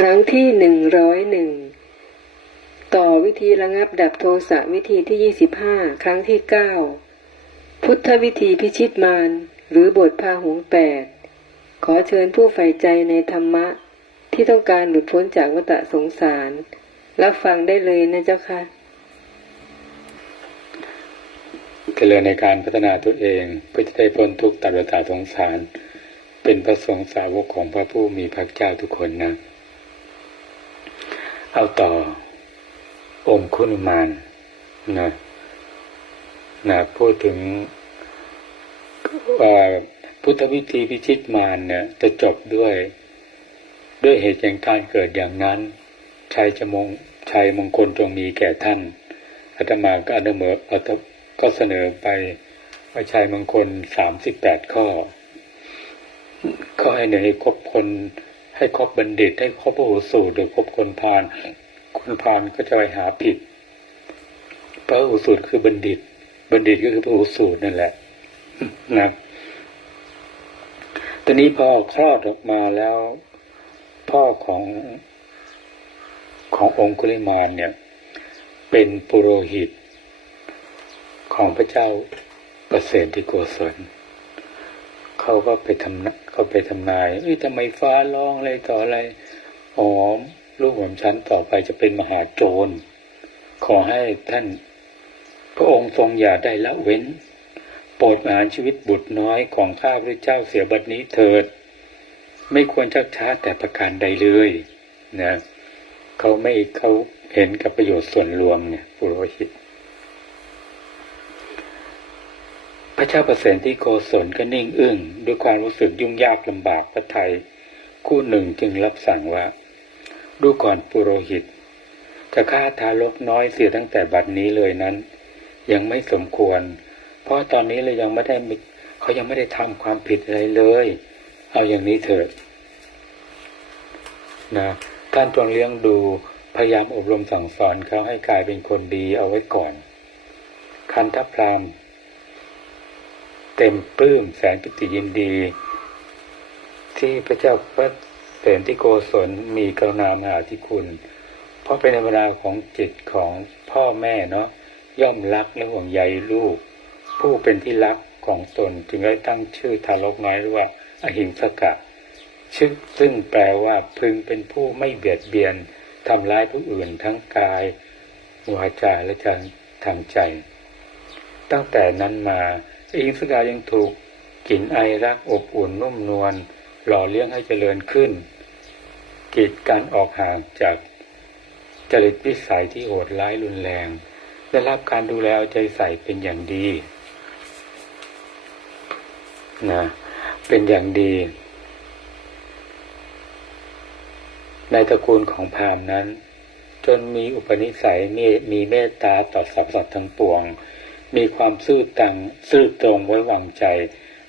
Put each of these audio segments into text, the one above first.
ครั้งที่หนึ่งร้อยหนึ่งต่อวิธีระงับดับโทสะวิธีที่ยี่สิบห้าครั้งที่เก้าพุทธวิธีพิชิตมารหรือบทพาหงแปดขอเชิญผู้ใฝ่ใจในธรรมะ ที่ต้องการหลุดพ้นจากวัฏสงสาร รับฟังได้เลยนะเจ้าค่ะเจริญในการพัฒนาตัวเองเพื่อจะได้พ้นทุกข์ตัดวัฏสงสาร เป็นพระสงฆ์สาวกของพระผู้มีพระเจ้าทุกคนนะ เอาต่อองค์คุณมานนะนะพูดถึงว่าพุทธวิธีพิชิตมารเนี่ยจะจบด้วย ด้วยเหตุแห่งการเกิดอย่างนั้นชัยจะมงชัยมงคลจงมีแก่ท่านอาตมาก็อนุเมออาตก็เสนอไปว่าชัยมงคลสามสิบแปดข้อก็ให้หนึ่งให้ครบคน ให้ครบบัณฑิตให้ครบผู้สูตรหรือครบคนพาลคนพาลก็จะไปหาผิดพระอุสูตรคือบัณฑิต บัณฑิตก็คือพระอุสูตรนั่นแหละนะตอนนี้พอคลอดออกมาแล้ว พ่อของขององคุลิมานเนี่ย เป็นปุโรหิต ของพระเจ้าประเสนที่โกศลเขาก็ไปทำนเขาไปทำนายเอ้ยทำไมฟ้าร้องอะไรต่ออะไรอ๋อลูกของฉันต่อไปจะเป็นมหาโจร ขอให้ท่าน พระองค์ทรงอย่าได้ละเว้น โปรดประหารชีวิตบุตรน้อยของข้าพระเจ้าเสียบัดนี้เถิด ไม่ควรชักช้าแต่ประการใดเลยนะเขาไม่เขาเห็นกับประโยชน์ส่วนรวมเนี่ยปุโรหิต พระเจ้าประเสนที่โกศลก็นิ่งอึ้งด้วยความรู้สึกยุ่งยากลำบากพระไทย คู่หนึ่งจึงรับสั่งว่า ดูก่อนปุโรหิตจะฆ่าทารกน้อยเสียตั้งแต่บัดนี้เลยนั้น ยังไม่สมควร เพราะตอนนี้เรายังไม่ได้เขายังไม่ได้ทำความผิดอะไรเลย เอาอย่างนี้เถิดนะท่านจงเลี้ยงดูพยายามอบรมสั่งสอนเขาให้กลายเป็นคนดีเอาไว้ก่อน คันทัพพราม เต็มปลื้มแสนปิติยินดี ที่พระเจ้าพระเสนที่โกศลมีกรุณามหาธิคุณ เพราะเป็นธรรมดาของจิตของพ่อแม่เนาะย่อมรักและห่วงใยลูก ผู้เป็นที่รักของตนจึงได้ตั้งชื่อทารกน้อยว่าอหิงสกะชื่อซึ่งแปลว่าพึงเป็นผู้ไม่เบียดเบียนทำร้ายผู้อื่นทั้งกายวาจาและทางใจ ตั้งแต่นั้นมา อิงสกายังถูกกลิ่นไอรักอบอุ่นนุ่มนวลหล่อเลี้ยงให้เจริญขึ้นกีดการออกห่างจากจริตวิสัยที่โหดร้ายรุนแรง ได้รับการดูแลเอาใจใส่เป็นอย่างดีนะเป็นอย่างดี ในตระกูลของพามนั้น จนมีอุปนิสัยมีมีเมตตาต่อสรรพสัตว์ทั้งปวง มีความซื่อตังซื่อตรงไว้วางใจ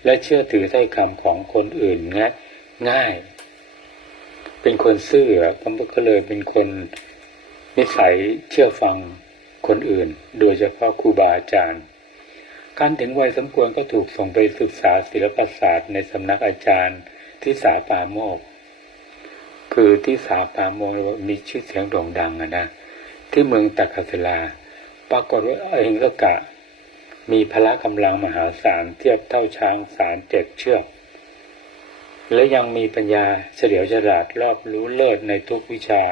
และเชื่อถือถ้อยคำของคนอื่นง่ายง่าย เป็นคนซื่อก็เลยเป็นคนนิสัยเชื่อฟังคนอื่น โดยเฉพาะครูบาอาจารย์การถึงวัยสมควรก็ถูกส่งไปศึกษาศิลปศาสตร์ในสำนักอาจารย์ที่สาปาโมก คือที่สาปาโมกมีชื่อเสียงโด่งดังนะที่เมืองตักศิลา ปรากฏว่าเองกกะ มีพละกำลังมหาศาลเทียบเท่าช้างสารเจ็ดเชือก และยังมีปัญญาเฉลียวฉลาดรอบรู้เลิศในทุกวิชา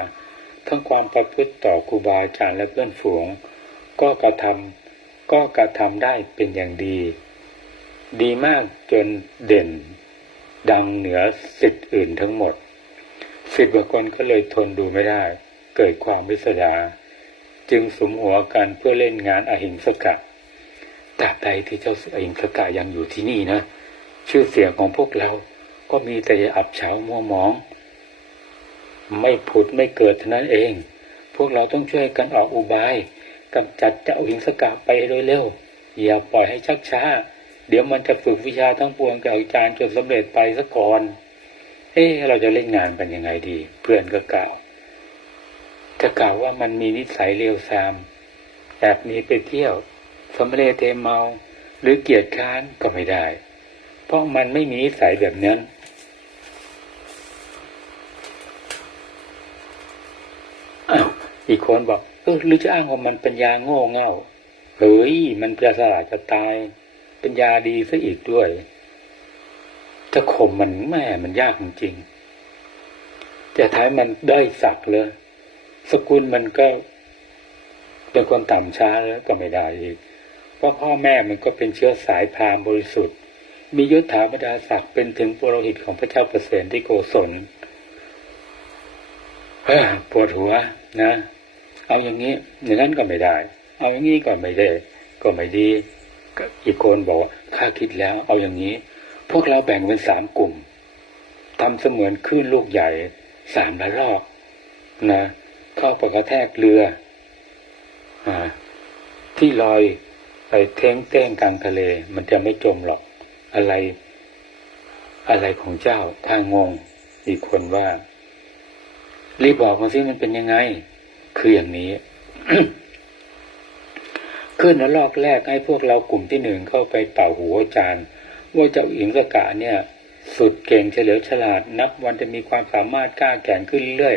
ทั้งความประพฤติต่อครูบาอาจารย์และเพื่อนฝูง ก็กระทำก็กระทำได้เป็นอย่างดี ดีมากจนเด่น ดังเหนือสิทธิ์อื่นทั้งหมดสิทธิ์บางคนก็เลยทนดูไม่ได้ เกิดความวิสดา จึงสมหัวกันเพื่อเล่นงานอหิงสกะ ตราบใดที่เจ้าอิงสกะยังอยู่ที่นี่นะ ชื่อเสียงของพวกเราก็มีแต่อับเฉามัวหมอง ไม่ผุดไม่เกิดเท่านั้นเอง พวกเราต้องช่วยกันออกอุบายกำจัดเจ้าหิงสกะไปโดยเร็วอย่าปล่อยให้ชักช้า เดี๋ยวมันจะฝึกวิชาทั้งปวงกับอาจารย์จนสำเร็จไปซะก่อนเอ๊เราจะเล่นงานกันยังไงดี เพื่อนก็กล่าวจะกล่าวว่ามันมีนิสัยเลวทรามแอบหนีไปเที่ยว สมเลเทเมาหรือเกียจค้านก็ไม่ได้ เพราะมันไม่มีนิสัยแบบนั้นอีกคนบอกเออหรือจะอ้างว่ามันปัญญาโง่เง่าเฮ้ยมันจะสลาดจะตาย ปัญญาดีซะอีกด้วย จะข่มมันแม่มันยากจริงจะท้ายมันได้สักเลย สกุลมันก็เป็นคนต่ำช้าแล้วก็ไม่ได้อีก เพราะพ่อแม่มันก็เป็นเชื้อสายพราหมณ์บริสุทธิ์ มียศถาบรรดาศักดิ์เป็นถึงปุโรหิตของพระเจ้าประเสนที่โกศลปวดหัวนะ เอาอย่างนี้อย่างนั้นก็ไม่ได้ เอาอย่างนี้ก็ไม่ได้ ก็ไม่ดีอีกคนบอกว่าข้าคิดแล้ว เอาอย่างนี้ พวกเราแบ่งเป็นสามกลุ่มทำเสมือนคลื่นลูกใหญ่สามระลอกนะเข้าไปกระแทกเรืออ่าที่ลอย ไปเท้งเต้งกลางทะเล มันจะไม่จมหรอก อะไร อะไรของเจ้าถ้างงอีกคนว่า รีบบอกมาสิมันเป็นยังไง คืออย่างนี้ขึ้นระลอกแรกให้พวกเรากลุ่มที่หนึ่งเข้าไปเป่าหัวอาจารย์ ว่าเจ้าอิงสกะเนี่ย สุดเก่งเฉลียวฉลาด นับวันจะมีความสามารถกล้าแข่งขึ้นเรื่อย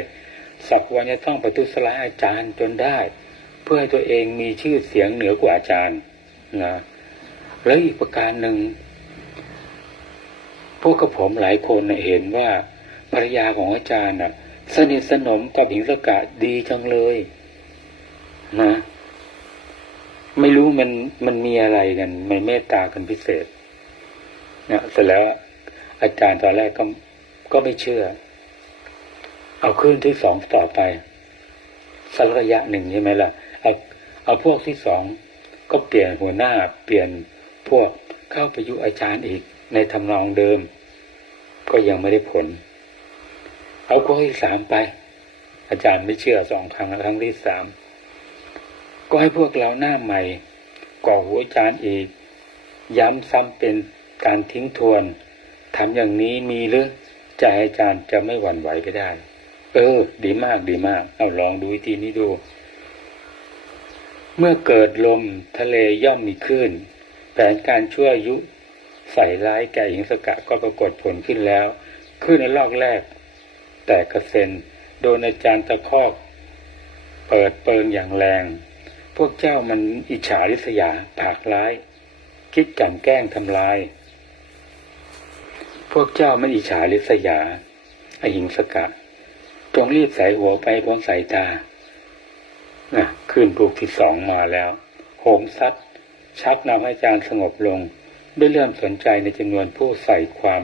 สักวันจะต้องไปทุสลายอาจารย์จนได้ เพื่อให้ตัวเองมีชื่อเสียงเหนือกว่าอาจารย์ นะแล้วอีกประการหนึ่งพวกกระผมหลายคนเห็นว่าภรรยาของอาจารย์น่ะ สนิทสนมกับหญิงสกะดีจังเลยนะไม่รู้มันมันมีอะไรกันไม่เมตตากันพิเศษเนี่ยเสร็จแล้วอาจารย์ตอนแรกก็ก็ไม่เชื่อ เอาขึ้นที่สองต่อไปสักระยะหนึ่งใช่ไหมล่ะเอาเอาพวกที่สอง ก็เปลี่ยนหัวหน้าเปลี่ยนพวกเข้าไปยุอาจารย์อีกในทำนองเดิม ก็ยังไม่ได้ผล เอาข้อที่สามไป อาจารย์ไม่เชื่อสองครั้งครั้งที่สามก็ให้พวกเราหน้าใหม่ ก่อหัวอาจารย์อีก ย้ำซ้ำเป็นการทิ้งทวนทำอย่างนี้มีหรือใจอาจารย์จะไม่หวั่นไหวไปได้ เออ ดีมากดีมาก เอาลองดูวิธีนี้ดู เมื่อเกิดลมทะเลย่อมมีคลื่นแผนการชั่วยุ ใส่ร้ายแก่หญิงสกะก็ปรากฏผลขึ้นแล้วคลื่นในลอกแรก แต่กระเซ็นโดนอาจารย์ตะคอก เปิดเปิงอย่างแรง พวกเจ้ามันอิจฉาริษยาผากร้าย คิดกันแกล้งทำลาย พวกเจ้ามันอิจฉาริษยาอหิงสกะจงรีบใส่หัวไปพ้นสายตา นะขึ้นปลูกที่สองมาแล้วโหมซัดชักนำให้อาจารย์สงบลง ด้วยเริ่มสนใจในจำนวนผู้ใส่ความ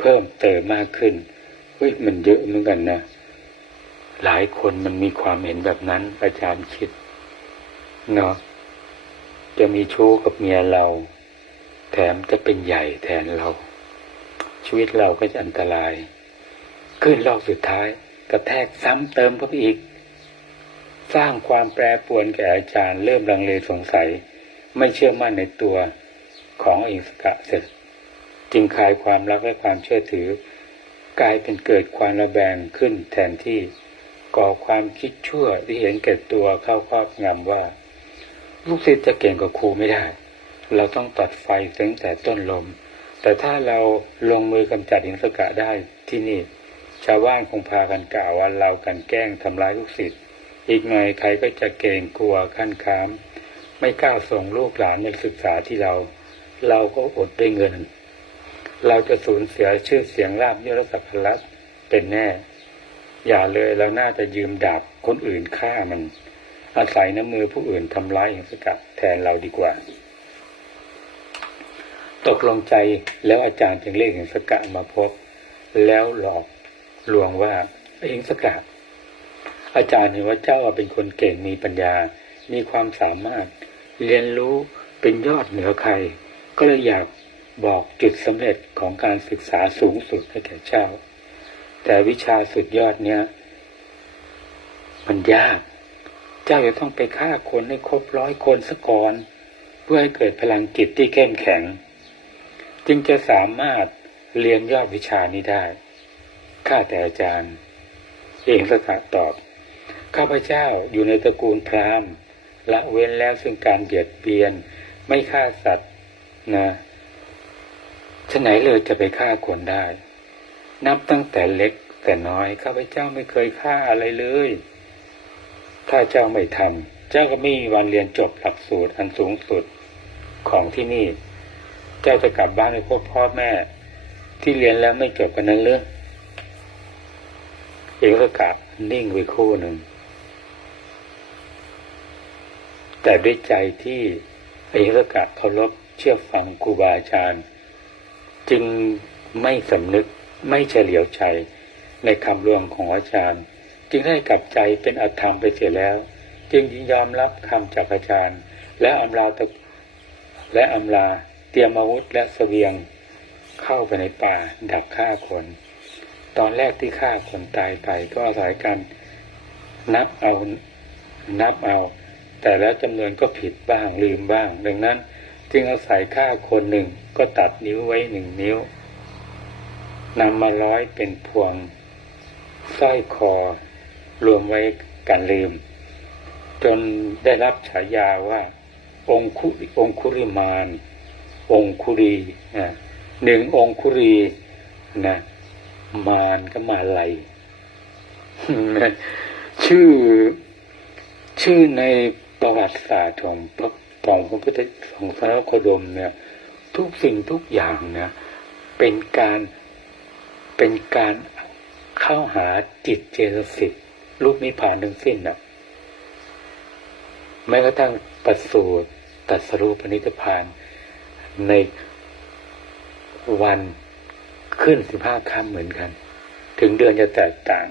เพิ่มเติมมากขึ้นเฮ้ยมันเยอะเหมือนกันนะ หลายคนมันมีความเห็นแบบนั้นอาจารย์คิดเนาะจะมีชู้กับเมียเรา แถมจะเป็นใหญ่แทนเรา ชีวิตเราก็จะอันตราย ขึ้นรอบสุดท้ายกระแทกซ้ำเติมเข้าไปอีก สร้างความแปรปรวนแก่อาจารย์ เริ่มลังเลสงสัย ไม่เชื่อมั่นในตัวของอิงสกะเสร็จ จึงคลายความรักและความเชื่อถือ กลายเป็นเกิดความระแบงขึ้นแทนที่ก่อความคิดชั่วที่เห็นแก่ตัวเข้าครอบงำว่า ลูกศิษย์จะเก่งกว่าครูไม่ได้ เราต้องตัดไฟตั้งแต่ต้นลม แต่ถ้าเราลงมือกำจัดหิงสกะได้ที่นี่ ชาวบ้านคงพากันกล่าวว่าเรากันแกล้งทำร้ายลูกศิษย์ อีกหน่อยใครก็จะเกรงกลัวขั้นค้าม ไม่กล้าส่งลูกหลานมาศึกษาที่เรา เราก็อดด้วยเงิน เราจะสูญเสียชื่อเสียงลาบยศศักดิ์ลัษเป็นแน่ อย่าเลยเราน่าจะยืมดาบคนอื่นฆ่ามัน อาศัยน้ำมือผู้อื่นทำร้ายหิงสกะแทนเราดีกว่าตกลงใจแล้วอาจารย์จึงเรียกหิงสกะมาพบ แล้วหลอกลวงว่าหิงสกะ อาจารย์เห็นว่าเจ้าเป็นคนเก่งมีปัญญา มีความสามารถ เรียนรู้เป็นยอดเหนือใคร ก็เลยอยากบอกจุดสำเร็จของการศึกษาสูงสุดให้แก่เจ้า แต่วิชาสุดยอดเนี้ยมันยาก เจ้าจะต้องไปฆ่าคนให้ครบร้อยคนสก่อน เพื่อให้เกิดพลังจิตที่เข้มแข็ง จึงจะสามารถเรียนยอดวิชานี้ได้ ข้าแต่อาจารย์ เองสถาตอบ ข้าพเจ้าอยู่ในตระกูลพราหมณ์ละเว้นแล้วซึ่งการเบียดเบียน ไม่ฆ่าสัตว์นะฉะไหนเลยจะไปฆ่าคนได้ นับตั้งแต่เล็กแต่น้อยข้าพเจ้าไม่เคยฆ่าอะไรเลย ถ้าเจ้าไม่ทำเจ้าก็ไม่มีวันเรียนจบหลักสูตรอันสูงสุดของที่นี่ เจ้าจะกลับบ้านไปพบพ่อแม่ ที่เรียนแล้วไม่จบกันนั้นหรือเอกก็กลับนิ่งไปคู่หนึ่ง แต่ด้วยใจที่เอกกะเคารพเชื่อฟังครูบาอาจารย์ จึงไม่สำนึกไม่เฉลียวใจในคำรวงของอาจารย์ จึงได้กลับใจเป็นอธรรมไปเสียแล้ว จึงยอมรับคำจากอาจารย์ และอำลาตะและอำลาเตรียมอาวุธและเสบียงเข้าไปในป่าดักฆ่าคน ตอนแรกที่ฆ่าคนตายไปก็อาศัยกัน นับเอานับเอา แต่แล้วจำนวนก็ผิดบ้างลืมบ้าง ดังนั้น จึงอาศัยฆ่าคนหนึ่งก็ตัดนิ้วไว้หนึ่งนิ้วนำมาร้อยเป็นพวงสร้อยคอ รวมไว้กันลืม จนได้รับฉายาว่า องคุองคุริมาน องคุรีนะหนึ่งองคุรีนะมารก็มาไลยชื่อชื่อใน ประวัติศาสตร์ของพระของพระพุทธของพระโคดมเนี่ย ทุกสิ่งทุกอย่างเนี่ยเป็นการเป็นการเข้าหาจิตเจตสิกรูปนิพพานทั้งสิ้นนะแม้กระทั่งปัสสูตรตัดสรูปนิพพานในวันขึ้นสิบห้าค่ำเหมือนกัน ถึงเดือนจะแตกต่าง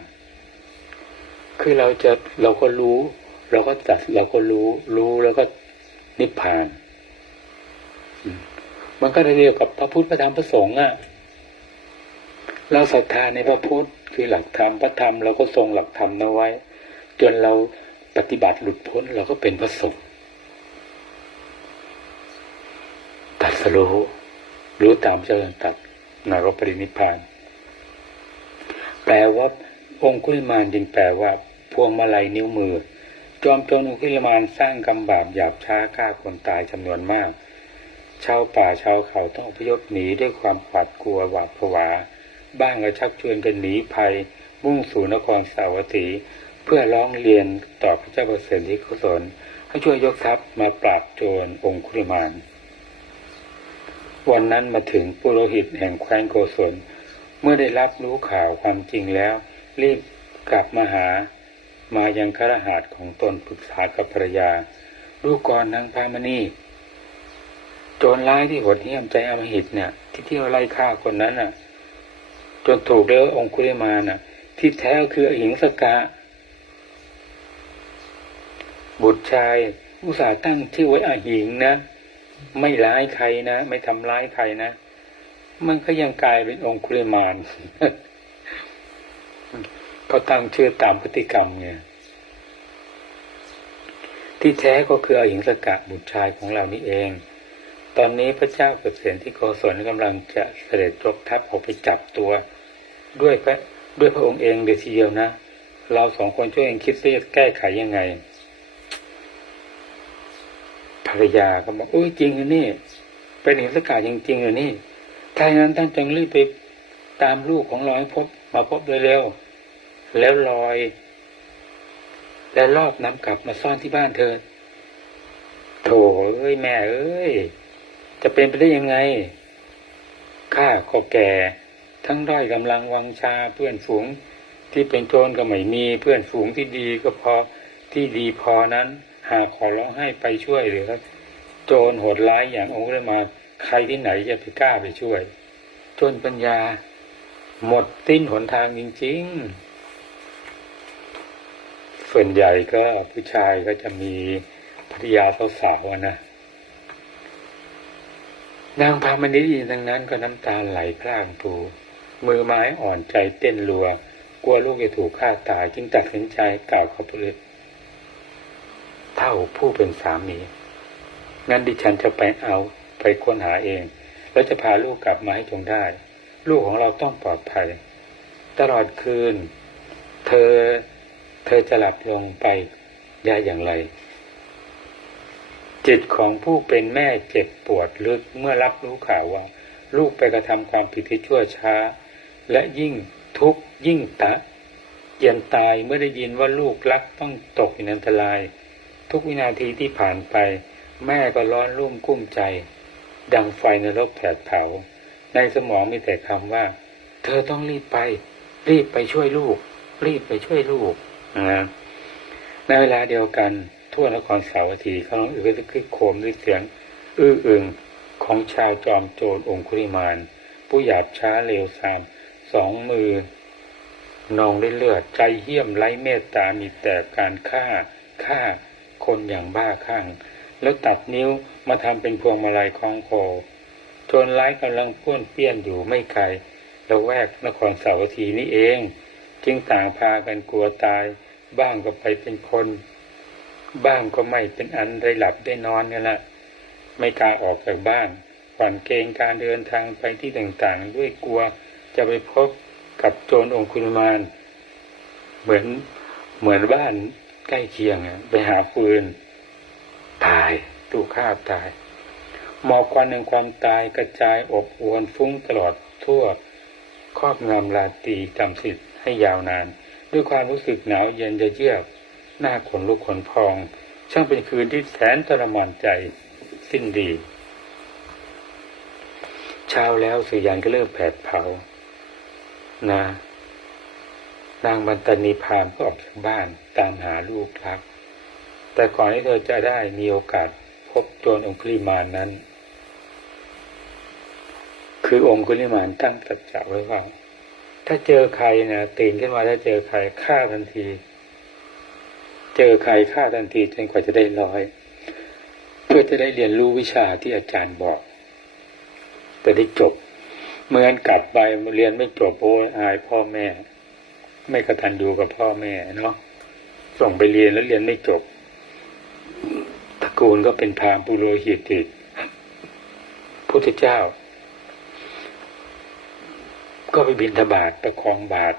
คือเราจะเราก็รู้ เราก็จัดเราก็รู้ รู้แล้วก็นิพพาน มันก็ได้เรียกกับพระพุทธพระธรรมพระสงฆ์อะเราศรัทธาในพระพุทธคือหลักธรรมพระธรรมเราก็ทรงหลักธรรมเอาไว้ จนเราปฏิบัติหลุดพ้นเราก็เป็นพระสงฆ์ตัดสรู้รู้ตามเจริญตัดนรกปรินิพพาน แปลว่าองคุลิมานจึงแปลว่า พวงมาลัยนิ้วมือ จอมโจรองคุลมานสร้างกรรมบาปหยาบช้าฆ่าคนตายจำนวนมาก ชาวป่าชาวเขาต้องอพยพหนีด้วยความหวาดกลัวหวาดผวา บ้างก็ชักชวนกันหนีภัย มุ่งสู่นครสาวัตถี เพื่อร้องเรียนต่อพระเจ้าประเสริฐที่กุศลให้ช่วยยกทัพมาปราบโจรองคุลิมาน วันนั้นมาถึงปุโรหิตแห่งแคว้นโกศล เมื่อได้รับรู้ข่าวความจริงแล้ว รีบกลับมาหา มายังครหาสน์ของตนปรึกษากับภรรยาดูก่อนนางพามณีโจรร้ายที่หดเหี้ยมใจอำมหิตเนี่ย ที่เที่ยวไล่ฆ่าคนนั้นน่ะ จนถูกเรียกว่าองคุลิมาน่ะ ที่แท้คืออหิงสกะ บุตรชาย อุตส่าห์ตั้งชื่อไว้อหิงนะไม่ร้ายใครนะ ไม่ทำร้ายใครนะ มันก็ยังกลายเป็นองคุลิมาน เขาตั้งชื่อตามพฤติกรรมไงที่แท้ก็คืออหิงสกะบุตรชายของเรานี่เอง ตอนนี้พระเจ้าเกษมที่โกศลกำลังจะเสด็จยกทัพออกไปจับตัว ด้วยพระด้วยพระองค์เองเดียวทีเดียวนะ เราสองคนช่วยกันคิดซิจะแก้ไขยังไง ภรรยาก็บอกโอ้ยจริงเหรอนี่ เป็นห็นสกาจริงๆเหรอนี่ถ้าอย่างนั้นท่านจงรีบไปตามลูกของเราให้พบมาพบโดยเร็ว แล้วลอย และรอบน้ำกลับมาซ่อนที่บ้านเธอโถเอ้ยแม่เอ้ย จะเป็นไปได้ยังไง ข้าก็แก่ ทั้งด้อยกำลังวังชาเพื่อนฝูงที่เป็นโจรก็ไม่มีเพื่อนฝูงที่ดีก็พอที่ดีพอนั้น หากขอร้องให้ไปช่วยหรือโจรโหดร้ายอย่างองค์เลยมาใครที่ไหนจะไปกล้าไปช่วย จนปัญญา หมดสิ้นหนทางจริง ๆ ส่วนใหญ่ก็ผู้ชายก็จะมีภรรยาสาวๆนะ นางพามณิดีดังนั้นก็น้ำตาไหลพร่างพรูมือไม้อ่อนใจเต้นรัว กลัวลูกจะถูกฆ่าตาย จึงตัดสินใจกล่าวกับพระฤทธิ์เท่าผู้เป็นสามีงั้นดิฉันจะไปเอาไปค้นหาเอง แล้วจะพาลูกกลับมาให้จงได้ ลูกของเราต้องปลอดภัย ตลอดคืน เธอ เธอจะหลับลงไปได้อย่างไร จิตของผู้เป็นแม่เจ็บปวดลึกเมื่อรับรู้ข่าวว่า ลูกไปกระทำความผิดที่ชั่วช้า และยิ่งทุกข์ยิ่งตะเย็นตายเมื่อได้ยินว่าลูกรักต้องตกอยู่ในอันตราย ทุกวินาทีที่ผ่านไป แม่ก็ร้อนรุ่มกุ้มใจ ดังไฟในรกแผดเผา ในสมองมีแต่คำว่า เธอต้องรีบไป รีบไปช่วยลูก รีบไปช่วยลูก นะในเวลาเดียวกัน ทั่วนครสาวัตถีเขาต้องอึกคึกโคมด้วยเสียง อื้ออึงของชาวจอมโจรองคุริมาน ผู้หยาบช้าเลวทรามสองมือนองด้วยเลือดใจเหี้ยมไร้เมตตามีแต่การฆ่าฆ่าคนอย่างบ้าคลั่ง แล้วตัดนิ้วมาทำเป็นพวงมาลัยคล้องคอโจรร้ายกำลังป้วนเปี้ยนอยู่ไม่ไกลแล้วแวกนครสาวัตถีนี่เอง จึงต่างพากันกลัวตาย บ้างก็ไปเป็นคน บ้างก็ไม่เป็นอันได้หลับได้นอนกันละไม่กล้าออกจากบ้านหวั่นเกรงการเดินทางไปที่ต่างๆ ด้วยกลัวจะไปพบกับโจรองคุลมานเหมือนเหมือนบ้านใกล้เคียงไปหาฟืนตายถูกฆ่าตาย หมอกควันแห่งความตายกระจายอบอวนฟุ้งตลอดทั่วครอบงำลาตีจำสิทธิ ให้ยาวนาน ด้วยความรู้สึกหนาวเย็นจะเยือกหน้าขนลุกขนพอง ช่างเป็นคืนที่แสนทรมานใจสิ้นดีเช้าแล้วสุยันก็เริ่มแผดเผานะนางบรรตนีพามก็ออกจากบ้านตามหาลูกรัก แต่ก่อนที่เธอจะได้มีโอกาสพบโจรองคุลิมานนั้น คือองคุลิมานตั้งสัจจะไว้ว่า ถ้าเจอใครเนะตื่นขึ้นมาถ้าเจอใครฆ่าทันที เจอใครฆ่าทันทีจนกว่าจะได้ร้อย เพื่อจะได้เรียนรู้วิชาที่อาจารย์บอกจะได้จบเมื่อนกัดไปเรียนไม่จบโอ้ยอายพ่อแม่ ไม่กระตันดูกับพ่อแม่เนาะส่งไปเรียนแล้วเรียนไม่จบตระกูลก็เป็นพราหมณ์ปุโรหิตอีกพุทธเจ้า ก็ไปบินทบาทประคองบาท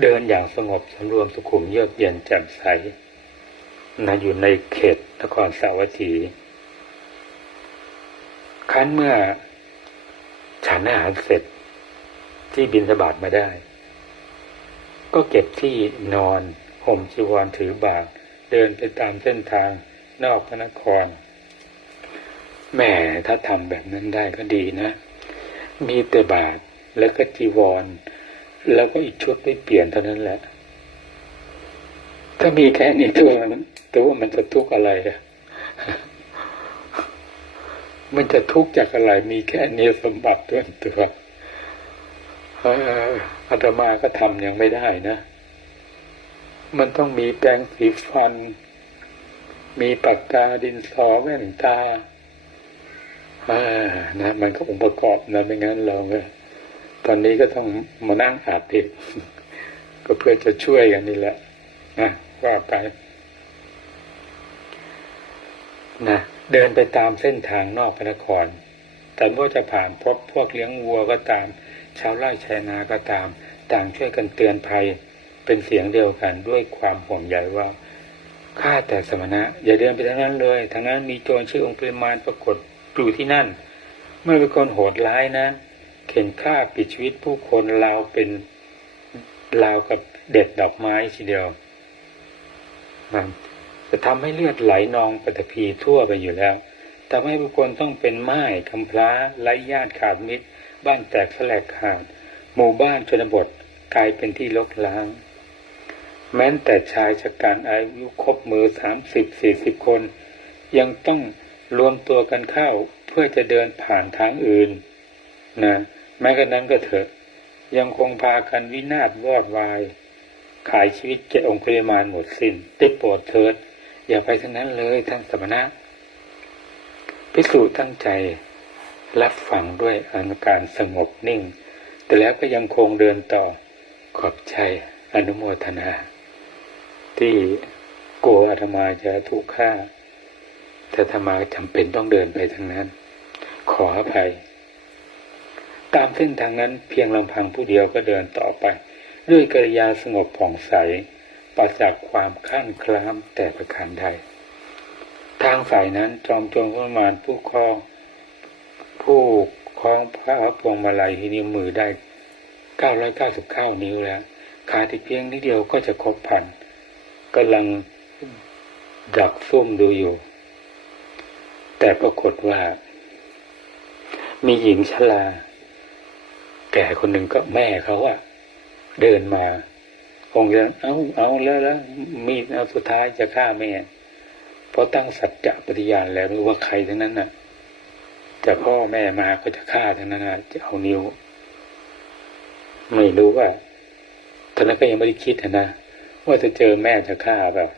เดินอย่างสงบสำรวมสุขุมเยือกเย็นแจ่มใสนะอยู่ในเขตนครสาวัตถีครั้นเมื่อฉันอาหารเสร็จที่บินทบาทมาได้ ก็เก็บที่นอนห่มจีวรถือบาตรเดินไปตามเส้นทางนอกพระนครแหม่ถ้าทำแบบนั้นได้ก็ดีนะ มีแต่บาตร แล้วก็จีวร แล้วก็อีกชุดไม่เปลี่ยนเท่านั้นแหละ ถ้ามีแค่นี้ตัวนั้นตัวมันจะทุกข์อะไรอะมันจะทุกข์จากอะไร มีแค่นี้สมบัติตัวตัวเอ่ออาตมาก็ทำยังไม่ได้นะ มันต้องมีแปรงสีฟัน มีปากกาดินสอแว่นตาอ่านะ มันก็องค์ประกอบนะไม่งั้นเราก็ ตอนนี้ก็ต้องมานั่งอาบเองก็เพื่อจะช่วยกันนี่แหละนะว่าไปนะเดินไปตามเส้นทางนอกพระนคร แต่เมื่อจะผ่านพบพวกเลี้ยงวัวก็ตาม ชาวไร่ชาวนาก็ตาม ต่างช่วยกันเตือนภัยเป็นเสียงเดียวกันด้วยความห่วงใยว่าข้าแต่สมณะ อย่าเดินไปทางนั้นเลยทางนั้นมีโจรชื่อองค์ปริมาณปรากฏอยู่ที่นั่น เมื่อเป็นคนโหดร้ายนะ เข็นฆ่าปิดชีวิตผู้คนราวเป็นราวกับเด็ดดอกไม้ทีเดียวนะจะทำให้เลือดไหลนองปฐพีทั่วไปอยู่แล้วทำให้บุคคลต้องเป็นไม้คำพร้าไร้ญาติขาดมิตร บ้านแตกแสลกขาดหมู่บ้านชนบทกลายเป็นที่ลกล้าง แม้แต่ชายชะกันอายุครบมือสามสิบสี่สิบคน ยังต้องรวมตัวกันเข้าเพื่อจะเดินผ่านทางอื่นนะ แม้กระนั้นก็เถอะ ยังคงพากันวินาศวอดวาย ขายชีวิตแก่องค์ปริมาณหมดสิน้นได้โปรดเถิด อย่าไปทั้งนั้นเลยท่านสมณะพิสูจน์ตั้งใจรับฟังด้วยอาการสงบนิ่ง แต่แล้วก็ยังคงเดินต่อขอบใจอนุโมทนา ที่กลัวอาตมาจะถูกฆ่าแต่อาตมาจำเป็นต้องเดินไปทางนั้น ขออภัย ตามเส้นทางนั้นเพียงลำพังผู้เดียวก็เดินต่อไป ด้วยกิริยาสงบผ่องใสปราศจากความข้านคล้ามแต่ประการใดทางสายนั้นจอมโจรประมาณผู้ครองผู้คล้องพระพวงมาลัยที่นิ้วมือได้999นิ้วแล้วขาดอีกเพียงนิดเดียวก็จะครบพันกำลังดักซุ่มดูอยู่ แต่ปรากฏว่า มีหญิงชรา แก่คนหนึ่งก็แม่เขาอะเดินมาคงจะเอาเอาแล้วแล้วมีดเอาสุดท้ายจะฆ่าแม่ เพราะตั้งสัจจะปฏิญาณแล้วไม่ว่าใครทั้งนั้นน่ะจะพ่อแม่มาก็จะฆ่าทั้งนั้นนะจะเอานิ้ว ไม่รู้ว่าตอนนั้นก็ยังไม่ได้คิดนะว่าจะเจอแม่จะฆ่าแบบ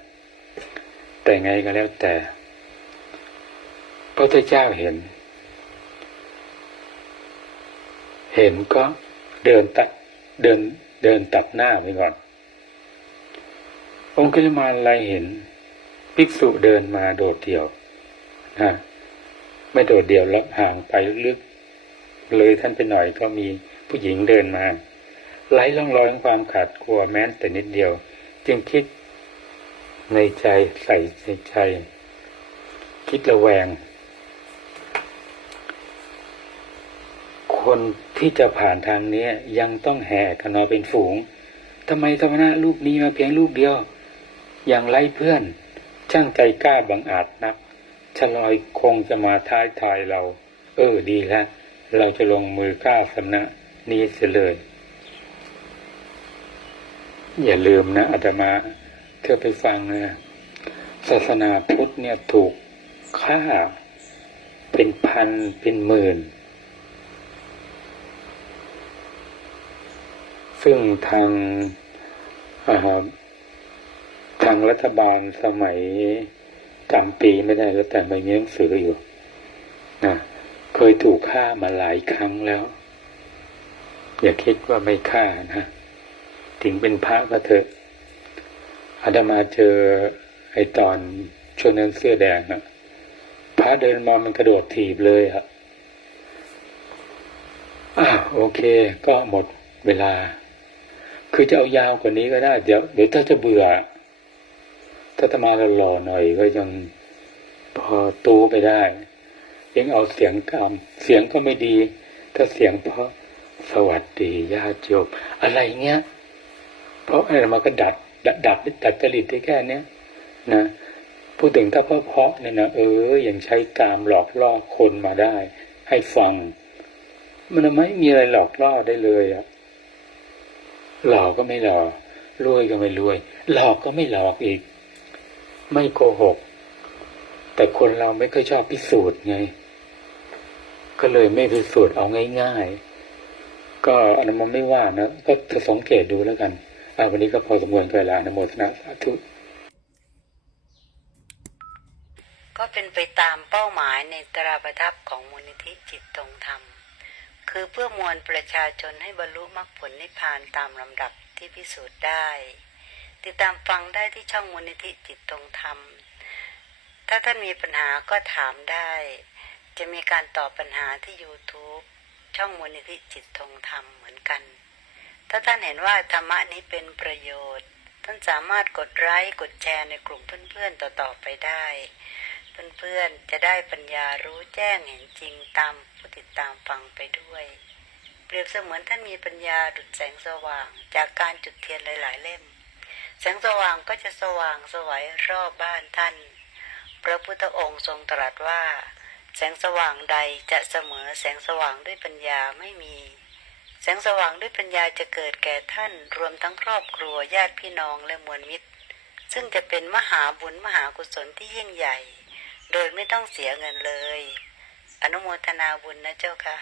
แต่ไงก็แล้วแต่พระเจ้าเห็น เห็นก็เดินตัดเดินเดินตัดหน้าไปก่อน องค์กิลมานอะไรเห็น ภิกษุเดินมาโดดเดี่ยวนะไม่โดดเดี่ยวแล้วห่างไปลึกเลยท่านไปหน่อยก็มีผู้หญิงเดินมาไร้ร่องรอยของความขาดกลัวแม้แต่นิดเดียว จึงคิดในใจใส่ในใจ คิดระแวง คนที่จะผ่านทางนี้ยังต้องแห่กันมาเป็นฝูงทำไมธรรมนะรูปนี้มาเพียงรูปเดียว อย่างไรเพื่อน ช่างใจกล้าบังอาจนักชลอยคงจะมาท้ายทายเรา เออดีแล้วเราจะลงมือกล้าสำนะนี้เสียเลย อย่าลืมนะอาตมา เธอไปฟังนะศาสนาพุทธเนี่ยถูกฆ่าเป็นพันเป็นหมื่น ซึ่งทางาทางรัฐบาลสมัยจำปีไม่ได้แล้วแต่ไม่มีหนังสืออยู่นะเคยถูกฆ่ามาหลายครั้งแล้ว อย่าคิดว่าไม่ฆ่านะถึงเป็นพระก็เถอะอาตมาเจอไอ้ตอนช่วงนั้นเสื้อแดงนะพระเดินมามันกระโดดถีบเลยอะอะโอเค ก็หมดเวลา คือจะเอายาวกว่านี้ก็ได้ เดี๋ยวเดี๋ยวถ้าจะเบื่อ ถ้าตมาหล่อๆหน่อยก็ยังพอตู้ไปได้ ยังเอาเสียงกำเสียงก็ไม่ดี ถ้าเสียงเพราะสวัสดีญาติโยมอะไรเงี้ย เพราะอะไรมาก็ดัด ดัดดัดดัดจริตได้แค่เนี้ยนะพูดถึงถ้าเพราะเพราะเนี่ยนะเออยังใช้กามหลอกล่อคนมาได้ ให้ฟัง มันไม่มีอะไรหลอกล่อได้เลยอะ หลอกก็ไม่หลอกรวยก็ไม่รวย หลอกก็ไม่หลอกอีก ไม่โกหก แต่คนเราไม่ค่อยชอบพิสูจน์ไง ก็เลยไม่พิสูจน์เอาง่ายๆ ก็อนามันไม่ว่านะก็เธอสังเกตดูแล้วกันอาวันนี้ก็พอสมควรเวลาอนโมทนาสาธุก็เป็นไปตามเป้าหมายในตราประทับของมูลนิธิจิตตรงธรรม คือเพื่อมวลประชาชนให้บรรลุมรรคผลนิพพานตามลำดับที่พิสูจน์ได้ ติดตามฟังได้ที่ช่องมูลนิธิจิตตรงธรรม ถ้าท่านมีปัญหาก็ถามได้ จะมีการตอบปัญหาที่ YouTube ช่องมูลนิธิจิตตรงธรรมเหมือนกัน ถ้าท่านเห็นว่าธรรมะนี้เป็นประโยชน์ ท่านสามารถกดไลค์กดแชร์ในกลุ่มเพื่อนๆต่อๆไปได้ เพื่อนๆ จะได้ปัญญารู้แจ้งเห็นจริงตามผู้ติดตามฟังไปด้วย เปรียบเสมือนท่านมีปัญญาดุจแสงสว่าง จากการจุดเทียนหลายๆเล่ม แสงสว่างก็จะสว่างสวัยรอบบ้านท่าน พระพุทธองค์ทรงตรัสว่า แสงสว่างใดจะเสมอแสงสว่างด้วยปัญญาไม่มี แสงสว่างด้วยปัญญาจะเกิดแก่ท่านรวมทั้งครอบครัวญาติพี่น้องและมวลมิตร ซึ่งจะเป็นมหาบุญมหากุศลที่ยิ่งใหญ่ โดยไม่ต้องเสียเงินเลย อนุโมทนาบุญนะเจ้าค่ะ